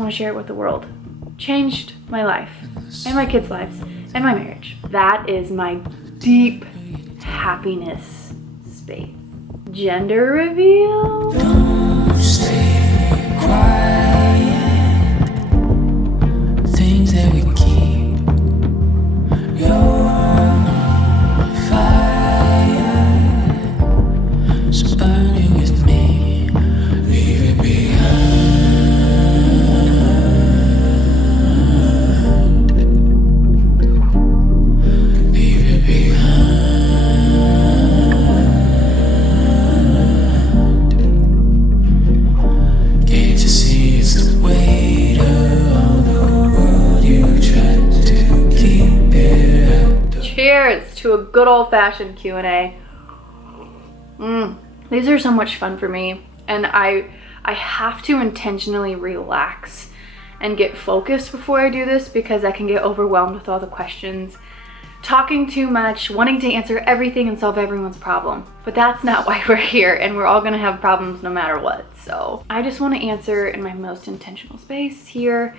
want to share it with the world. Changed my life and my kids' lives and my marriage. That is my deep happiness space. Gender reveal? Don't stay quiet. Things that we keep. You're on fire. So burn it with me. Leave it behind. Leave it behind. Cheers to a good old-fashioned Q&A. These are so much fun for me, and I have to intentionally relax and get focused before I do this because I can get overwhelmed with all the questions, talking too much, wanting to answer everything and solve everyone's problem. But that's not why we're here, and we're all gonna have problems no matter what. So I just want to answer in my most intentional space here,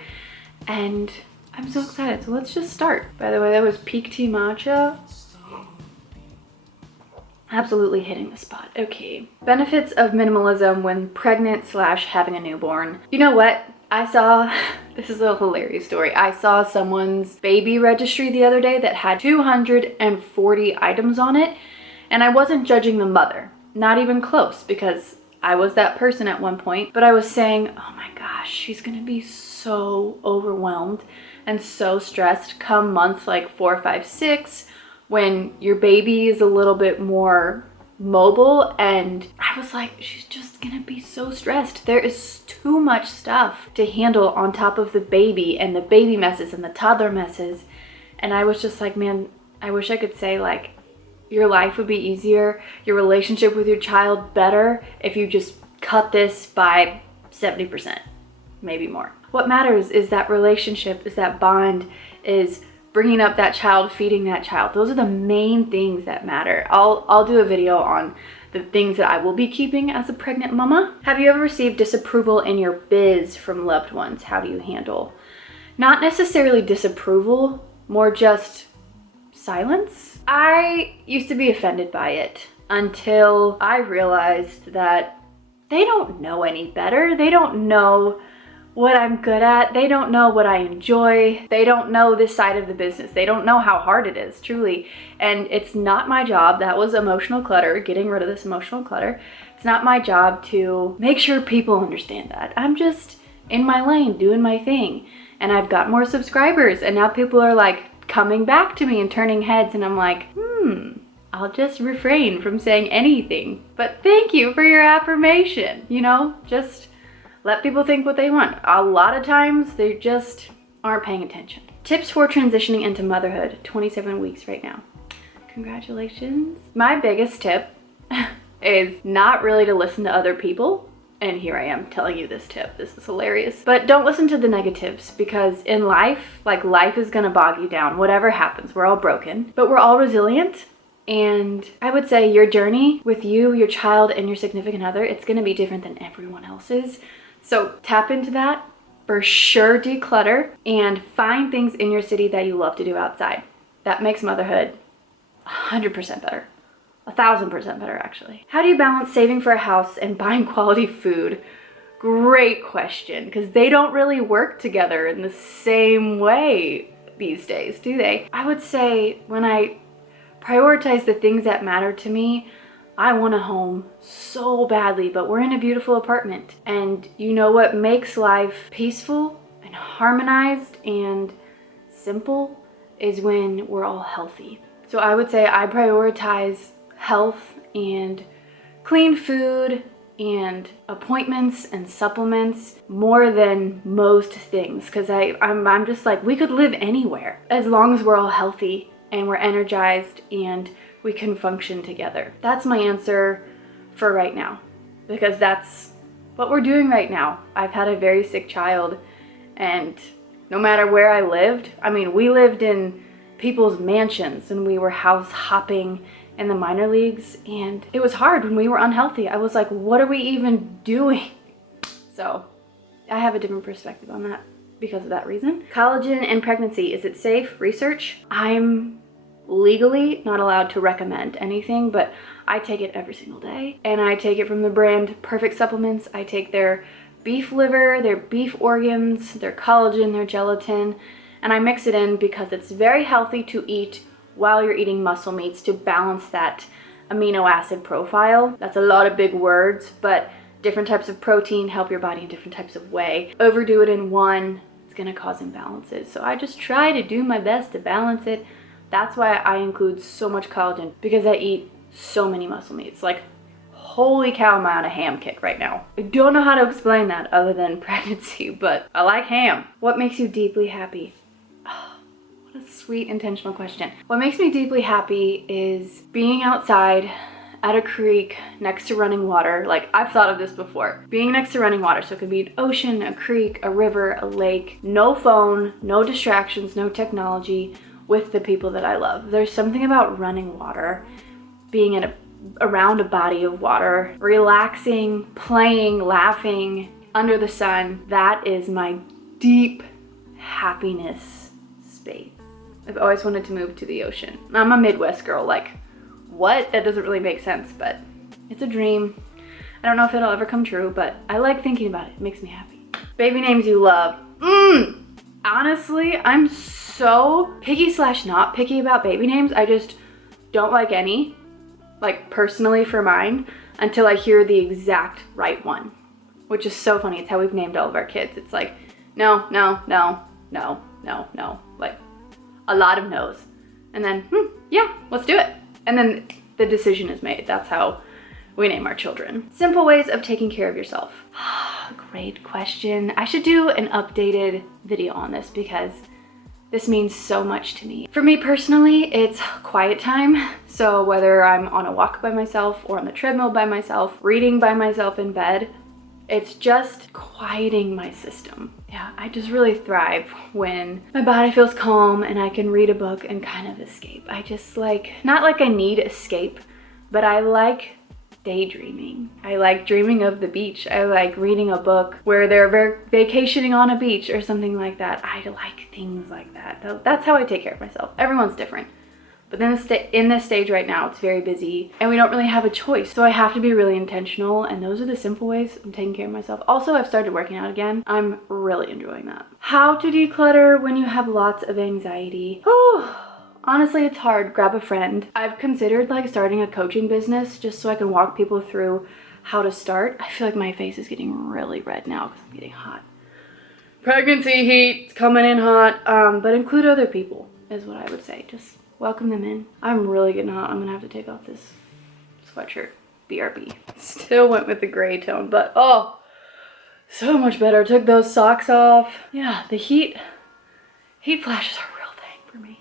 and I'm so excited. So let's just start. By the way, that was peak tea matcha. Absolutely hitting the spot. Okay. Benefits of minimalism when pregnant / having a newborn. You know what? I saw, this is a hilarious story. I saw someone's baby registry the other day that had 240 items on it, and I wasn't judging the mother. Not even close, because I was that person at one point, but I was saying, oh my gosh, she's gonna be so overwhelmed and so stressed come month like 4, 5, 6, when your baby is a little bit more mobile. And I was like, she's just gonna be so stressed. There is too much stuff to handle on top of the baby and the baby messes and the toddler messes. And I was just like, man, I wish I could say like, your life would be easier, your relationship with your child better if you just cut this by 70%, maybe more. What matters is that relationship, is that bond, is bringing up that child, feeding that child. Those are the main things that matter. I'll do a video on the things that I will be keeping as a pregnant mama. Have you ever received disapproval in your biz from loved ones? How do you handle? Not necessarily disapproval, more just silence. I used to be offended by it until I realized that they don't know any better. They don't know what I'm good at. They don't know what I enjoy. They don't know this side of the business. They don't know how hard it is, truly. And it's not my job. That was emotional clutter, getting rid of this emotional clutter. It's not my job to make sure people understand that. I'm just in my lane, doing my thing. And I've got more subscribers, and now people are like coming back to me and turning heads, and I'm like, I'll just refrain from saying anything. But thank you for your affirmation, you know, just let people think what they want. A lot of times they just aren't paying attention. Tips for transitioning into motherhood, 27 weeks right now. Congratulations. My biggest tip is not really to listen to other people. And here I am telling you this tip. This is hilarious. But don't listen to the negatives, because in life, like, life is gonna bog you down. Whatever happens, we're all broken, but we're all resilient. And I would say your journey with you, your child, and your significant other, it's gonna be different than everyone else's. So tap into that. For sure, declutter and find things in your city that you love to do outside. That makes motherhood 100% better. 1,000% better, actually. How do you balance saving for a house and buying quality food? Great question, because they don't really work together in the same way these days, do they? I would say when I prioritize the things that matter to me, I want a home so badly, but we're in a beautiful apartment. And you know what makes life peaceful and harmonized and simple is when we're all healthy. So I would say I prioritize health and clean food and appointments and supplements more than most things, because I'm just like, we could live anywhere as long as we're all healthy and we're energized and we can function together. That's my answer for right now, because that's what we're doing right now. I've had a very sick child, and no matter where I lived, I mean, we lived in people's mansions and we were house hopping in the minor leagues, and it was hard when we were unhealthy. I was like, what are we even doing? So I have a different perspective on that because of that reason. Collagen in pregnancy, is it safe? Research. I'm legally not allowed to recommend anything, but I take it every single day, and I take it from the brand Perfect Supplements. I take their beef liver, their beef organs, their collagen, their gelatin, and I mix it in because it's very healthy to eat while you're eating muscle meats to balance that amino acid profile. That's a lot of big words, but different types of protein help your body in different types of way. Overdo it in one, it's gonna cause imbalances. So I just try to do my best to balance it. That's why I include so much collagen, because I eat so many muscle meats. Like, holy cow, I'm on a ham kick right now. I don't know how to explain that other than pregnancy, but I like ham. What makes you deeply happy? Oh, what a sweet, intentional question. What makes me deeply happy is being outside at a creek next to running water. Like, I've thought of this before. Being next to running water, so it could be an ocean, a creek, a river, a lake, no phone, no distractions, no technology, with the people that I love. There's something about running water, being around a body of water, relaxing, playing, laughing under the sun. That is my deep happiness space. I've always wanted to move to the ocean. I'm a Midwest girl. Like, what? That doesn't really make sense, but it's a dream. I don't know if it'll ever come true, but I like thinking about it. It makes me happy. Baby names you love. Honestly, I'm so picky / not picky about baby names. I just don't like any, like, personally for mine, until I hear the exact right one, which is so funny. It's how we've named all of our kids. It's like, no, no, no, no, no, no, like a lot of no's. And then, yeah, let's do it. And then the decision is made. That's how we name our children. Simple ways of taking care of yourself. Great question. I should do an updated video on this because this means so much to me. For me personally, it's quiet time. So whether I'm on a walk by myself or on the treadmill by myself, reading by myself in bed, it's just quieting my system. Yeah, I just really thrive when my body feels calm and I can read a book and kind of escape. I just like, not like I need escape, but I like daydreaming. I like dreaming of the beach. I like reading a book where they're vacationing on a beach or something like that. I like things like that. That's how I take care of myself. Everyone's different. But then in this stage right now, it's very busy and we don't really have a choice. So I have to be really intentional, and those are the simple ways I'm taking care of myself. Also, I've started working out again. I'm really enjoying that. How to declutter when you have lots of anxiety. Honestly, it's hard. Grab a friend. I've considered like starting a coaching business just so I can walk people through how to start. I feel like my face is getting really red now because I'm getting hot. Pregnancy heat, it's coming in hot. But include other people is what I would say. Just welcome them in. I'm really getting hot. I'm gonna have to take off this sweatshirt. BRB. Still went with the gray tone, but oh, so much better. Took those socks off. Yeah, the heat flashes are a real thing for me.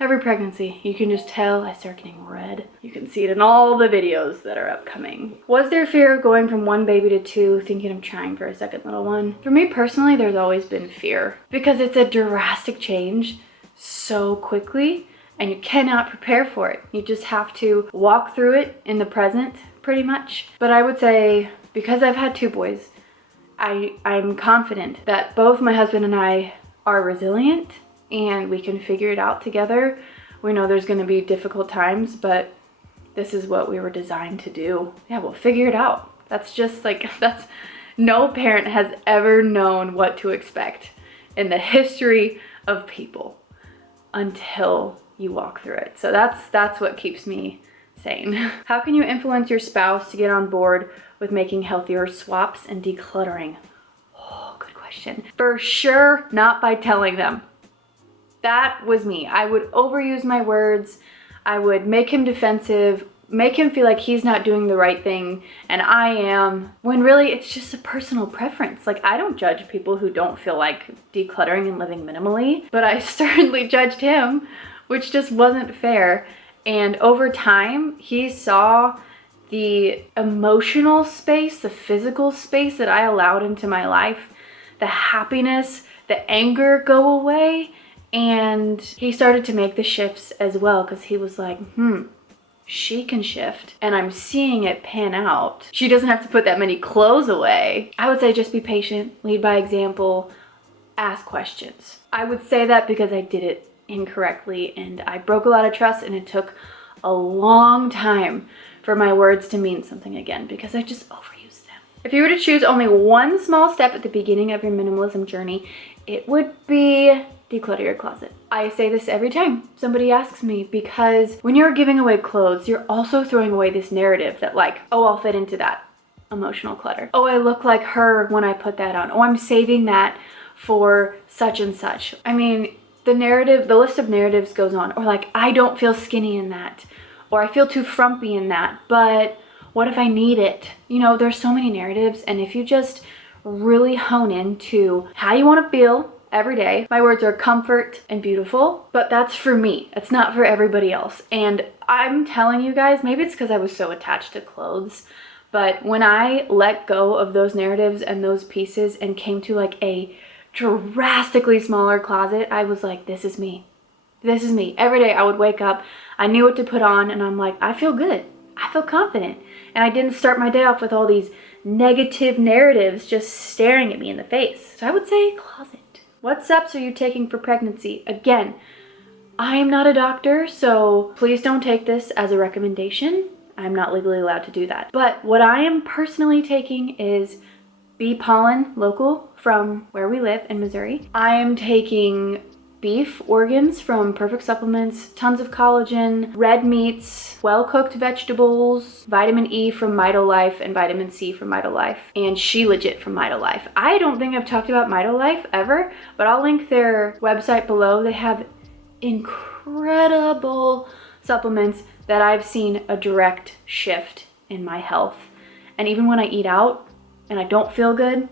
Every pregnancy, you can just tell I start getting red. You can see it in all the videos that are upcoming. Was there fear of going from one baby to two, thinking of trying for a second little one? For me personally, there's always been fear because it's a drastic change so quickly and you cannot prepare for it. You just have to walk through it in the present pretty much. But I would say, because I've had two boys, I'm confident that both my husband and I are resilient and we can figure it out together. We know there's gonna be difficult times, but this is what we were designed to do. Yeah, we'll figure it out. That's just like, no parent has ever known what to expect in the history of people until you walk through it. So that's what keeps me sane. How can you influence your spouse to get on board with making healthier swaps and decluttering? Oh, good question. For sure, not by telling them. That was me. I would overuse my words. I would make him defensive, make him feel like he's not doing the right thing and I am, when really it's just a personal preference. Like, I don't judge people who don't feel like decluttering and living minimally, but I certainly judged him, which just wasn't fair. And over time, he saw the emotional space, the physical space that I allowed into my life, the happiness, the anger go away. And he started to make the shifts as well because he was like, she can shift and I'm seeing it pan out. She doesn't have to put that many clothes away. I would say just be patient, lead by example, ask questions. I would say that because I did it incorrectly and I broke a lot of trust, and it took a long time for my words to mean something again because I just overused them. If you were to choose only one small step at the beginning of your minimalism journey, it would be declutter your closet. I say this every time somebody asks me, because when you're giving away clothes, you're also throwing away this narrative that like, oh, I'll fit into that emotional clutter. Oh, I look like her when I put that on. Oh, I'm saving that for such and such. I mean, the list of narratives goes on. Or like, I don't feel skinny in that. Or I feel too frumpy in that. But what if I need it? You know, there's so many narratives. And if you just really hone into how you want to feel every day. My words are comfort and beautiful, but that's for me. It's not for everybody else. And I'm telling you guys, maybe it's because I was so attached to clothes, but when I let go of those narratives and those pieces and came to like a drastically smaller closet, I was like, this is me. This is me. Every day I would wake up, I knew what to put on, and I'm like, I feel good. I feel confident. And I didn't start my day off with all these negative narratives just staring at me in the face. So I would say closet. What steps are you taking for pregnancy? Again, I am not a doctor, so please don't take this as a recommendation. I'm not legally allowed to do that. But what I am personally taking is bee pollen, local, from where we live in Missouri. I am taking beef organs from Perfect Supplements, tons of collagen, red meats, well-cooked vegetables, vitamin E from Marital Life, and vitamin C from Marital Life, and She Legit from Marital Life. I don't think I've talked about Marital Life ever, but I'll link their website below. They have incredible supplements that I've seen a direct shift in my health. And even when I eat out and I don't feel good,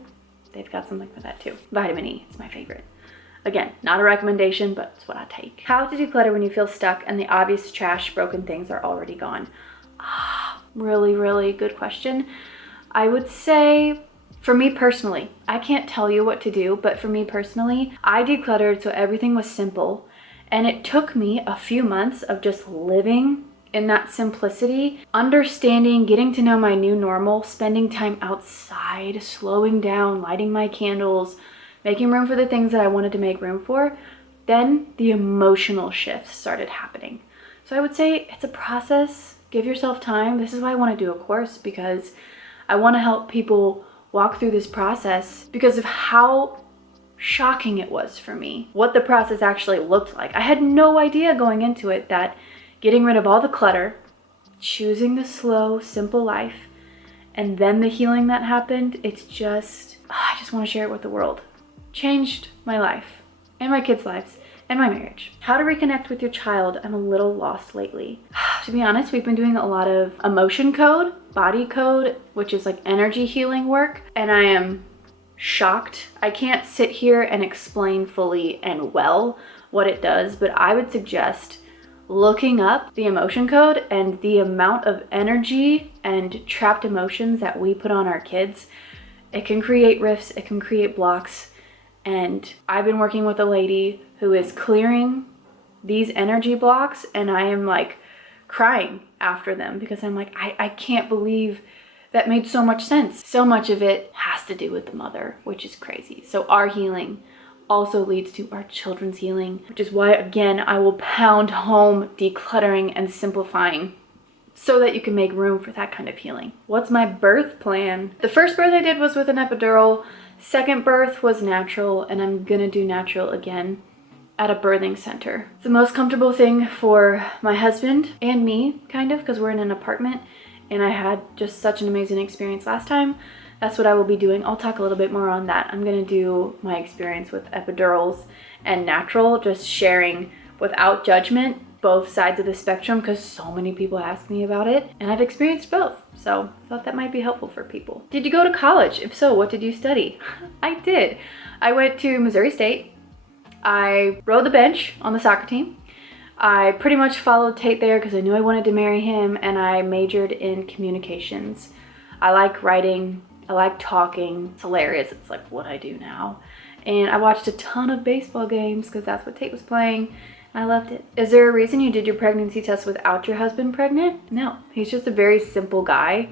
they've got something for that too. Vitamin E is my favorite. Again, not a recommendation, but it's what I take. How to declutter when you feel stuck and the obvious trash, broken things are already gone. Really, really good question. I would say, for me personally, I can't tell you what to do, but for me personally, I decluttered so everything was simple. And it took me a few months of just living in that simplicity, understanding, getting to know my new normal, spending time outside, slowing down, lighting my candles, making room for the things that I wanted to make room for. Then the emotional shifts started happening. So I would say it's a process. Give yourself time. This is why I want to do a course, because I want to help people walk through this process because of how shocking it was for me, what the process actually looked like. I had no idea going into it that getting rid of all the clutter, choosing the slow, simple life, and then the healing that happened, it's just, I just want to share it with the world. Changed my life and my kids' lives and my marriage. How to reconnect with your child. I'm a little lost lately. To be honest, we've been doing a lot of emotion code, body code, which is like energy healing work, and I am shocked. I can't sit here and explain fully and well what it does, but I would suggest looking up the emotion code and the amount of energy and trapped emotions that we put on our kids. It can create rifts, it can create blocks. And I've been working with a lady who is clearing these energy blocks, and I am like crying after them because I'm like, I can't believe that made so much sense. So much of it has to do with the mother, which is crazy. So our healing also leads to our children's healing, which is why, again, I will pound home decluttering and simplifying so that you can make room for that kind of healing. What's my birth plan? The first birth I did was with an epidural. Second birth was natural, and I'm gonna do natural again at a birthing center. It's the most comfortable thing for my husband and me, kind of, because we're in an apartment, and I had just such an amazing experience last time. That's what I will be doing. I'll talk a little bit more on that. I'm gonna do my experience with epidurals and natural, just sharing without judgment both sides of the spectrum, because so many people ask me about it and I've experienced both, so I thought that might be helpful for people. Did you go to college? If so, what did you study? I did. I went to Missouri State. I rode the bench on the soccer team. I pretty much followed Tate there because I knew I wanted to marry him, and I majored in communications. I like writing, I like talking. It's hilarious. It's like what I do now. And I watched a ton of baseball games because that's what Tate was playing. I loved it. Is there a reason you did your pregnancy test without your husband pregnant? No, he's just a very simple guy.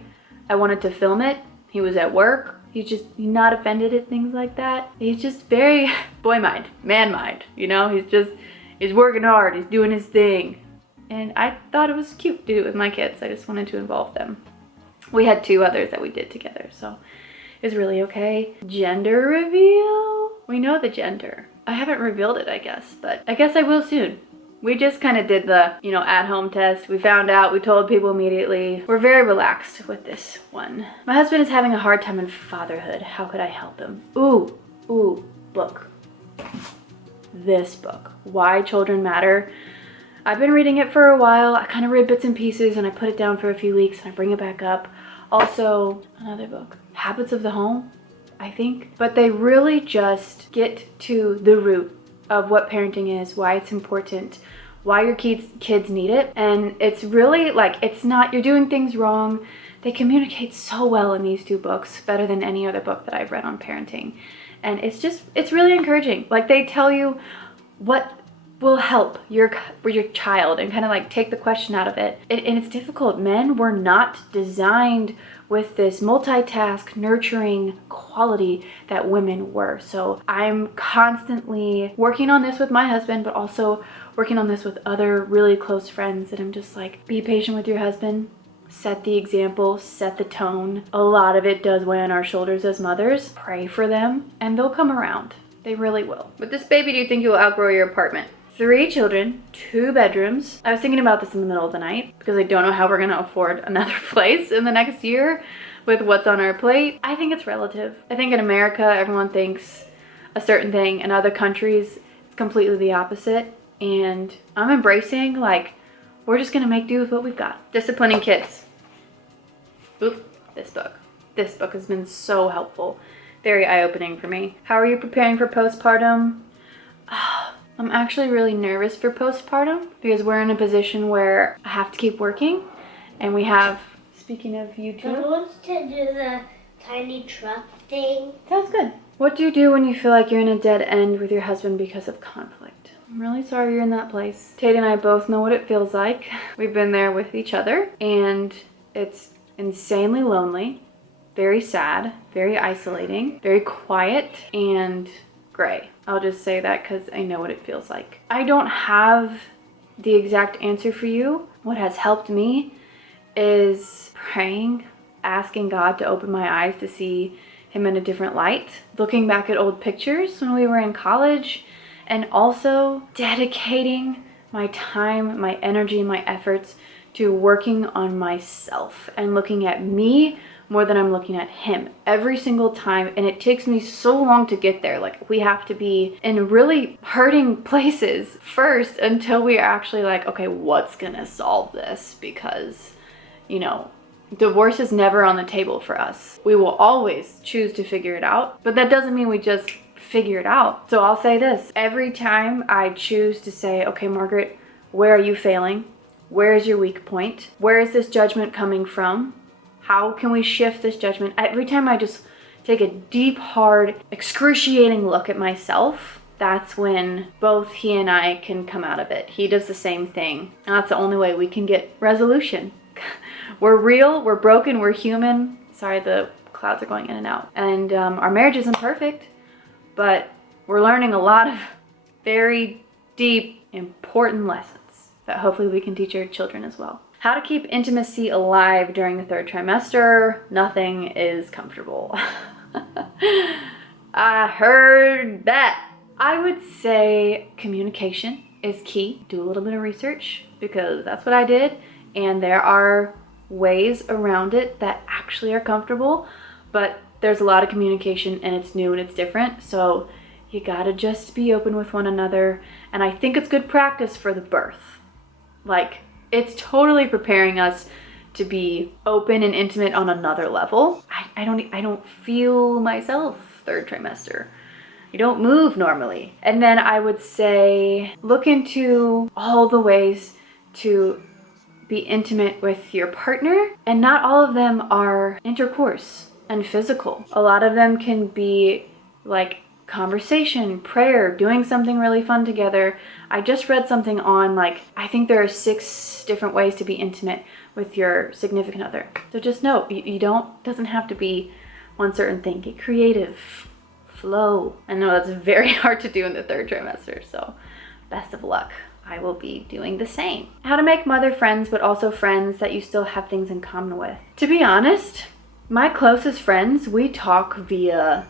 I wanted to film it. He was at work. He's not offended at things like that. He's just very boy mind, man mind, you know? He's working hard, he's doing his thing. And I thought it was cute to do it with my kids. I just wanted to involve them. We had 2 others that we did together, so it was really okay. Gender reveal? We know the gender. I haven't revealed it, I guess, but I guess I will soon. We just kind of did the, at-home test. We found out, we told people immediately. We're very relaxed with this one. My husband is having a hard time in fatherhood. How could I help him? Ooh, book. This book, Why Children Matter. I've been reading it for a while. I kind of read bits and pieces and I put it down for a few weeks and I bring it back up. Also, another book, Habits of the Home, I think. But they really just get to the root of what parenting is, why it's important, why your kids need it. And it's really like, it's not, you're doing things wrong. They communicate so well in these 2 books, better than any other book that I've read on parenting. And it's really encouraging. Like, they tell you what will help your child and kind of like take the question out of it. And it's difficult. Men were not designed with this multitask, nurturing quality that women were. So I'm constantly working on this with my husband, but also working on this with other really close friends. And I'm just like, be patient with your husband. Set the example, set the tone. A lot of it does weigh on our shoulders as mothers. Pray for them and they'll come around. They really will. With this baby, do you think you will outgrow your apartment? 3 children, 2 bedrooms. I was thinking about this in the middle of the night because I don't know how we're gonna afford another place in the next year with what's on our plate. I think it's relative. I think in America, everyone thinks a certain thing. In other countries, it's completely the opposite. And I'm embracing, like, we're just gonna make do with what we've got. Disciplining kids. Oop, this book. This book has been so helpful. Very eye-opening for me. How are you preparing for postpartum? I'm actually really nervous for postpartum because we're in a position where I have to keep working and we have, speaking of you two. I want to do the tiny truck thing. Sounds good. What do you do when you feel like you're in a dead end with your husband because of conflict? I'm really sorry you're in that place. Tate and I both know what it feels like. We've been there with each other and it's insanely lonely, very sad, very isolating, very quiet, and gray. I'll just say that because I know what it feels like. I don't have the exact answer for you. What has helped me is praying, asking God to open my eyes to see him in a different light, looking back at old pictures when we were in college, and also dedicating my time, my energy, my efforts to working on myself and looking at me more than I'm looking at him every single time. And it takes me so long to get there. Like, we have to be in really hurting places first until we are actually like, okay, what's gonna solve this? Because, divorce is never on the table for us. We will always choose to figure it out, but that doesn't mean we just figure it out. So I'll say this, every time I choose to say, okay, Margaret, where are you failing? Where is your weak point? Where is this judgment coming from? How can we shift this judgment? Every time I just take a deep, hard, excruciating look at myself, that's when both he and I can come out of it. He does the same thing. And that's the only way we can get resolution. We're real, we're broken, we're human. Sorry, the clouds are going in and out. And our marriage isn't perfect, but we're learning a lot of very deep, important lessons that hopefully we can teach our children as well. How to keep intimacy alive during the 3rd trimester. Nothing is comfortable. I heard that. I would say communication is key. Do a little bit of research because that's what I did. And there are ways around it that actually are comfortable, but there's a lot of communication and it's new and it's different. So you gotta just be open with one another. And I think it's good practice for the birth. Like, it's totally preparing us to be open and intimate on another level. I don't feel myself 3rd trimester. You don't move normally. And then I would say look into all the ways to be intimate with your partner, and not all of them are intercourse and physical. A lot of them can be like conversation, prayer, doing something really fun together. I just read something on like, I think there are 6 different ways to be intimate with your significant other. So just know, doesn't have to be one certain thing. Get creative, flow. I know that's very hard to do in the 3rd trimester, so best of luck. I will be doing the same. How to make mother friends, but also friends that you still have things in common with. To be honest, my closest friends, we talk via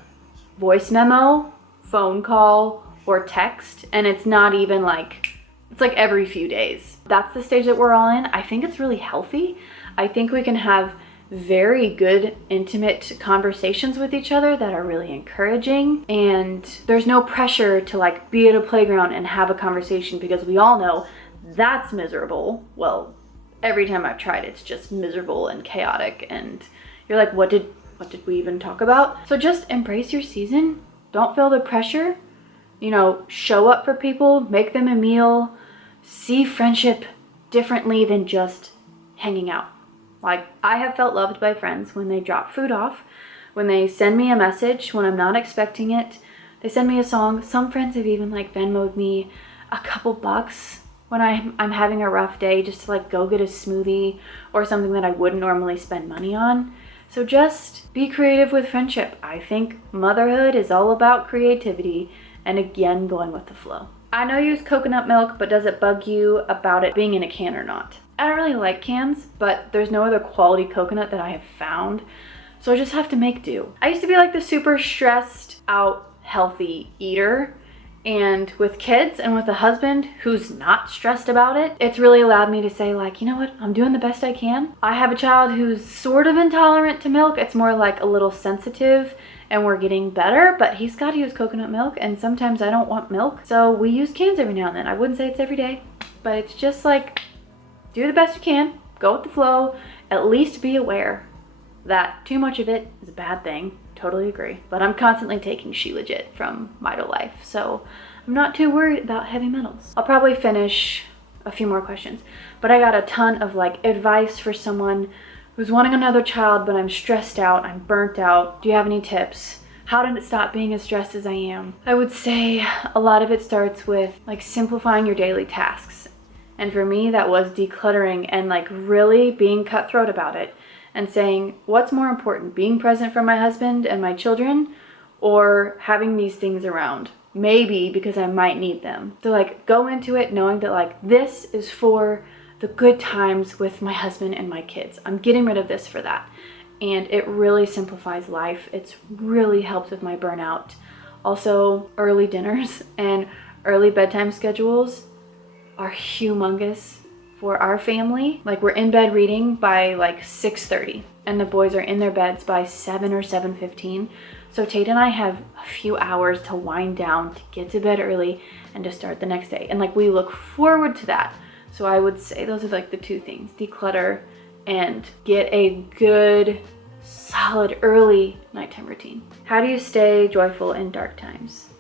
voice memo, phone call, or text, and it's not even like, it's like every few days. That's the stage that we're all in. I think it's really healthy. I think we can have very good, intimate conversations with each other that are really encouraging, and there's no pressure to like be at a playground and have a conversation, because we all know that's miserable. Well, every time I've tried, it's just miserable and chaotic, and you're like, what did we even talk about? So just embrace your season. Don't feel the pressure. Show up for people, make them a meal, see friendship differently than just hanging out. Like, I have felt loved by friends when they drop food off, when they send me a message when I'm not expecting it, they send me a song. Some friends have even like Venmo'd me a couple bucks when I'm having a rough day, just to like go get a smoothie or something that I wouldn't normally spend money on. So just be creative with friendship. I think motherhood is all about creativity and, again, going with the flow. I know you use coconut milk, but does it bug you about it being in a can or not? I don't really like cans, but there's no other quality coconut that I have found, so I just have to make do. I used to be like the super stressed out healthy eater, and with kids and with a husband who's not stressed about it, it's really allowed me to say like, you know what, I'm doing the best I can. I have a child who's sort of intolerant to milk. It's more like a little sensitive, and we're getting better, but he's got to use coconut milk, and sometimes I don't want milk, so we use cans every now and then. I wouldn't say it's every day, but it's just like, do the best you can, go with the flow, at least be aware that too much of it is a bad thing. Totally agree. But I'm constantly taking She Legit from Vital Life, so I'm not too worried about heavy metals. I'll probably finish a few more questions, but I got a ton of like advice for someone who's wanting another child, but I'm stressed out, I'm burnt out. Do you have any tips? How to stop being as stressed as I am? I would say a lot of it starts with like simplifying your daily tasks. And for me, that was decluttering and like really being cutthroat about it and saying, what's more important, being present for my husband and my children, or having these things around? Maybe because I might need them. So like go into it knowing that like this is for the good times with my husband and my kids. I'm getting rid of this for that. And it really simplifies life. It's really helped with my burnout. Also, early dinners and early bedtime schedules are humongous for our family. Like, we're in bed reading by like 6:30, and the boys are in their beds by 7 or 7:15. So Tate and I have a few hours to wind down, to get to bed early, and to start the next day. And like, we look forward to that. So I would say those are like the 2 things: declutter and get a good, solid early nighttime routine. How do you stay joyful in dark times?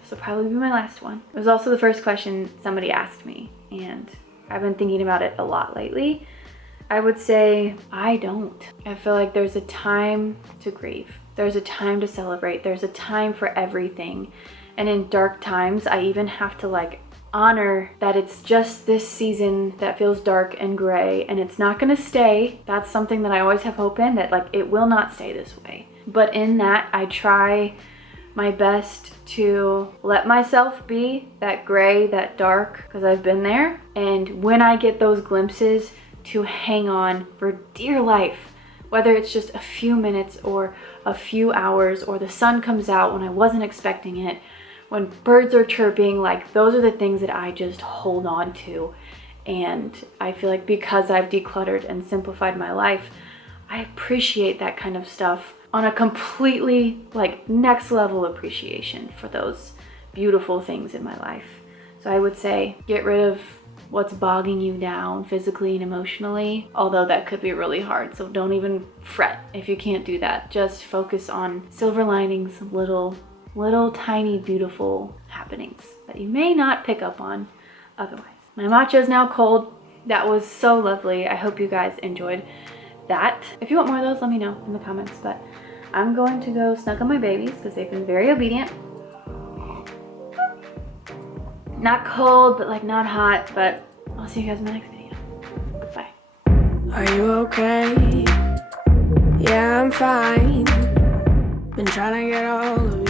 This will probably be my last one. It was also the first question somebody asked me, and I've been thinking about it a lot lately. I would say I don't. I feel like there's a time to grieve. There's a time to celebrate. There's a time for everything. And in dark times, I even have to like honor that it's just this season that feels dark and gray, and it's not gonna stay. That's something that I always have hope in, that like it will not stay this way. But in that, I try my best to let myself be that gray, that dark, because I've been there. And when I get those glimpses, to hang on for dear life, whether it's just a few minutes or a few hours, or the sun comes out when I wasn't expecting it, when birds are chirping. Like, those are the things that I just hold on to. And I feel like because I've decluttered and simplified my life, I appreciate that kind of stuff on a completely like next level appreciation for those beautiful things in my life. So I would say get rid of what's bogging you down physically and emotionally, although that could be really hard. So don't even fret if you can't do that. Just focus on silver linings, little tiny beautiful happenings that you may not pick up on otherwise. My matcha is now cold. That was so lovely. I hope you guys enjoyed that. If you want more of those, let me know in the comments. But I'm going to go snuggle my babies because they've been very obedient. Not cold, but like not hot, but I'll see you guys in the next video. Bye. Are you okay? Yeah, I'm fine. Been trying to get all of